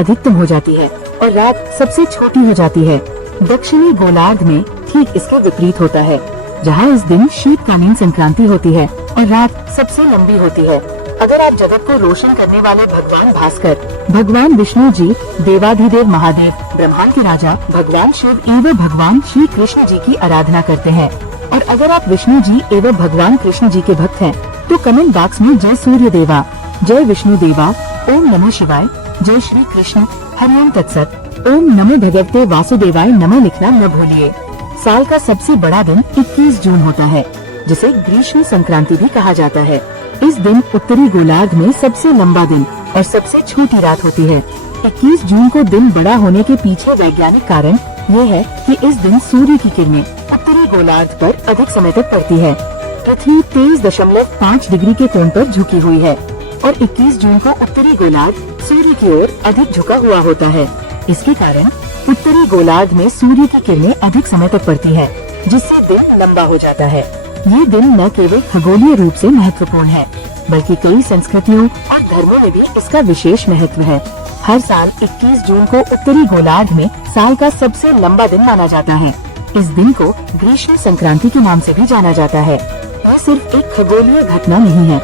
अधिकतम हो जाती है और रात सबसे छोटी हो जाती है। दक्षिणी गोलार्ध में ठीक इसके विपरीत होता है, जहाँ इस दिन शीतकालीन संक्रांति होती है और रात सबसे लंबी होती है। अगर आप जगत को रोशन करने वाले भगवान भास्कर, भगवान विष्णु जी, देवाधिदेव महादेव, ब्रह्मांड के राजा भगवान शिव एवं भगवान श्री कृष्ण जी की आराधना करते हैं और अगर आप विष्णु जी एवं भगवान कृष्ण जी के भक्त हैं, तो कमेंट बॉक्स में जय सूर्य देवा, जय विष्णु देवा, ओम नमः शिवाय, जय श्री कृष्ण, हरिओम तत्सत, ओम नमो भगवते वासुदेवाय नमः लिखना न भूलिए। साल का सबसे बड़ा दिन 21 जून होता है, जिसे ग्रीष्म संक्रांति भी कहा जाता है। इस दिन उत्तरी गोलार्ध में सबसे लंबा दिन और सबसे छोटी रात होती है। 21 जून को दिन बड़ा होने के पीछे वैज्ञानिक कारण ये है कि इस दिन सूर्य की किरणें उत्तरी गोलार्ध पर अधिक समय तक पड़ती है। पृथ्वी 23.5 डिग्री के कोण पर झुकी हुई है और 21 जून को उत्तरी गोलार्ध सूर्य की ओर अधिक झुका हुआ होता है। इसके कारण उत्तरी गोलार्ध में सूर्य की किरणें अधिक समय तक पड़ती है, जिससे दिन लंबा हो जाता है। ये दिन न केवल खगोलीय रूप से महत्वपूर्ण है, बल्कि कई संस्कृतियों और धर्मों में भी इसका विशेष महत्व है। हर साल 21 जून को उत्तरी गोलार्ध में साल का सबसे लंबा दिन माना जाता है। इस दिन को ग्रीष्म संक्रांति के नाम से भी जाना जाता है। यह सिर्फ एक खगोलीय घटना नहीं है,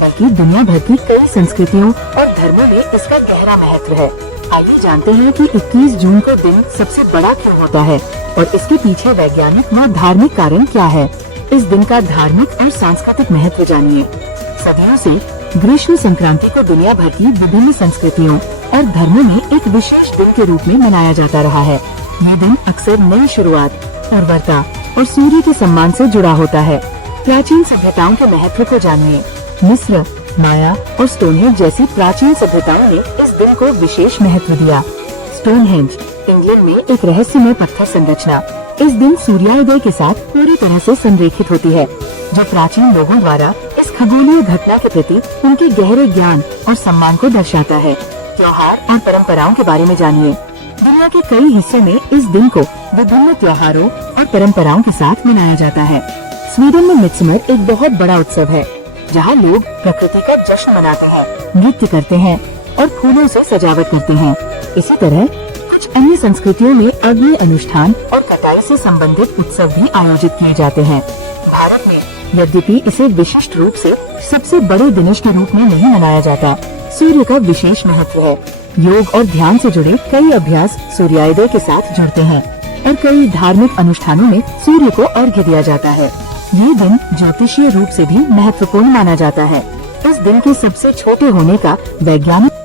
बल्कि दुनिया भर की कई संस्कृतियों और धर्मों में इसका गहरा महत्व है। आइए जानते हैं कि 21 जून को दिन सबसे बड़ा क्यों होता है और इसके पीछे वैज्ञानिक व धार्मिक कारण क्या है। इस दिन का धार्मिक और सांस्कृतिक महत्व जानिए। सदियों से ग्रीष्म संक्रांति को दुनिया भर की विभिन्न संस्कृतियों और धर्मों में एक विशेष दिन के रूप में मनाया जाता रहा है। ये दिन अक्सर नई शुरुआत, उर्वरता और सूर्य के सम्मान से जुड़ा होता है। प्राचीन सभ्यताओं के महत्व को जानिए। मिस्र, माया और स्टोनहेंज जैसी प्राचीन सभ्यताओं ने इस दिन को विशेष महत्व दिया। स्टोनहेंज इंग्लैंड में एक रहस्यमय पत्थर संरचना इस दिन सूर्योदय के साथ पूरी तरह से संरेखित होती है, जो प्राचीन लोगों द्वारा इस खगोलीय घटना के प्रति उनके गहरे ज्ञान और सम्मान को दर्शाता है। त्योहार और परंपराओं के बारे में जानिए। दुनिया के कई हिस्सों में इस दिन को विभिन्न त्योहारों और परंपराओं के साथ मनाया जाता है। स्वीडन में मिडसमर एक बहुत बड़ा उत्सव है, जहाँ लोग प्रकृति का जश्न मनाते हैं, नृत्य करते हैं और फूलों से सजावट करते हैं। इसी तरह कुछ अन्य संस्कृतियों में अग्नि अनुष्ठान और कटाई से संबंधित उत्सव भी आयोजित किए जाते हैं। भारत में यद्यपि इसे विशिष्ट रूप से सबसे बड़े दिवस के रूप में नहीं मनाया जाता, सूर्य का विशेष महत्व है। योग और ध्यान से जुड़े कई अभ्यास सूर्योदय के साथ जुड़ते हैं और कई धार्मिक अनुष्ठानों में सूर्य को अर्घ्य दिया जाता है। ये दिन ज्योतिषीय रूप से भी महत्वपूर्ण माना जाता है। इस दिन के सबसे छोटे होने का वैज्ञानिक